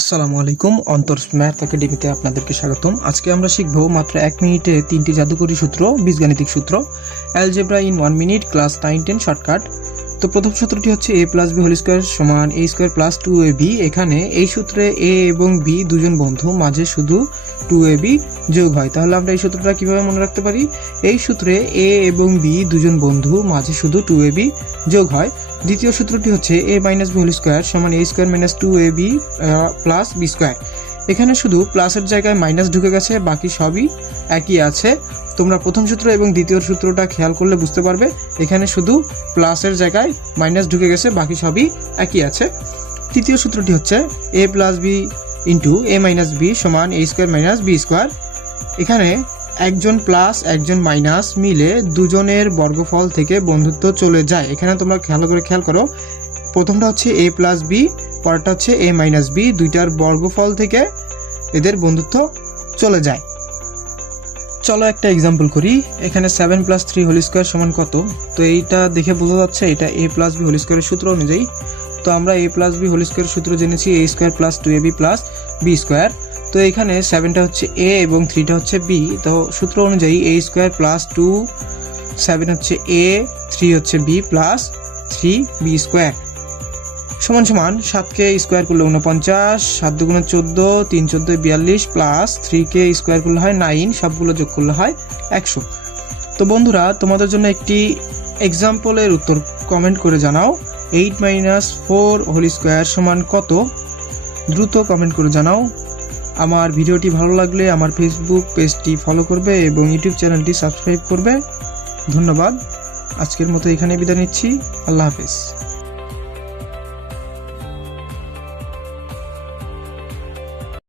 আসসালামু আলাইকুম অন্তর্স ম্যাথ একাডেমিতে আপনাদেরকে স্বাগতম। আজকে আমরা শিখব মাত্র এক মিনিটে তিনটি জাদুকরী সূত্র, বীজগাণিতিক সূত্র algebra in one minute class nine ten shortcut তো প্রথম সূত্রটি হচ্ছে A plus B whole square সমান A square plus two A B এখানে এই সূত্রে এ এবং বি দুজন বন্ধু, মাঝে শুধু টু এ বি যোগ হয়। তাহলে আমরা এই সূত্রটা কীভাবে মনে রাখতে পারি? এই সূত্রে এ এবং বি দুজন বন্ধু, মাঝে শুধু টু এ বি যোগ হয়। দ্বিতীয় সূত্রটি হচ্ছে A minus B whole square সমান A square minus two A B plus B square এখানে শুধু প্লাসের জায়গায় মাইনাস ঢুকে গেছে, বাকি সবই একই আছে। তোমরা প্রথম সূত্র এবং দ্বিতীয় সূত্রটা খেয়াল করলে বুঝতে পারবে, এখানে শুধু প্লাসের জায়গায় মাইনাস ঢুকে গেছে, বাকি সবই একই আছে। তৃতীয় সূত্রটি হচ্ছে A plus B into A minus B সমান A square minus B square এখানে একজন প্লাস, একজন মাইনাস মিলে দুজনের বর্গফল থেকে বন্ধুত্ব চলে যায়। এখানে তোমরা খেয়াল করে খেয়াল করো, প্রথমটা হচ্ছে এ প্লাস বি পরেরটা হচ্ছে এ মাইনাস বি দুইটার বর্গফল থেকে এদের বন্ধুত্ব চলে যায়। চলো একটা এক্সাম্পল করি। এখানে seven plus three whole square সমান কত? তো এইটা দেখে বোঝা যাচ্ছে, এটা এ প্লাস বি হোল স্কোয়ারের সূত্র অনুযায়ী। তো আমরা এ প্লাস বি হোল স্কোয়ারের সূত্র জেনেছি A square plus two A B plus B square তো এখানে সেভেনটা হচ্ছে এ এবং থ্রিটা হচ্ছে বি তো সূত্র অনুযায়ী A square plus two seven হচ্ছে এ থ্রি হচ্ছে B plus three B square সমান সমান সাতকে স্কোয়ার করলে উনপঞ্চাশ সাত দুগুণে চোদ্দ, তিন চোদ্দ বিয়াল্লিশ প্লাস থ্রিকে স্কোয়ার করলে হয় নাইন সবগুলো যোগ করলে হয় একশো। তো বন্ধুরা, তোমাদের জন্য একটি এক্সাম্পলের উত্তর কমেন্ট করে জানাও। Eight minus four whole square সমান কত? দ্রুত কমেন্ট করে জানাও। আমার ভিডিওটি ভালো লাগলে আমার ফেসবুক পেজটি ফলো করবে এবং ইউটিউব চ্যানেলটি সাবস্ক্রাইব করবে। ধন্যবাদ। আজকের মতো এখানে বিদায় নিচ্ছি। আল্লাহ হাফেজ।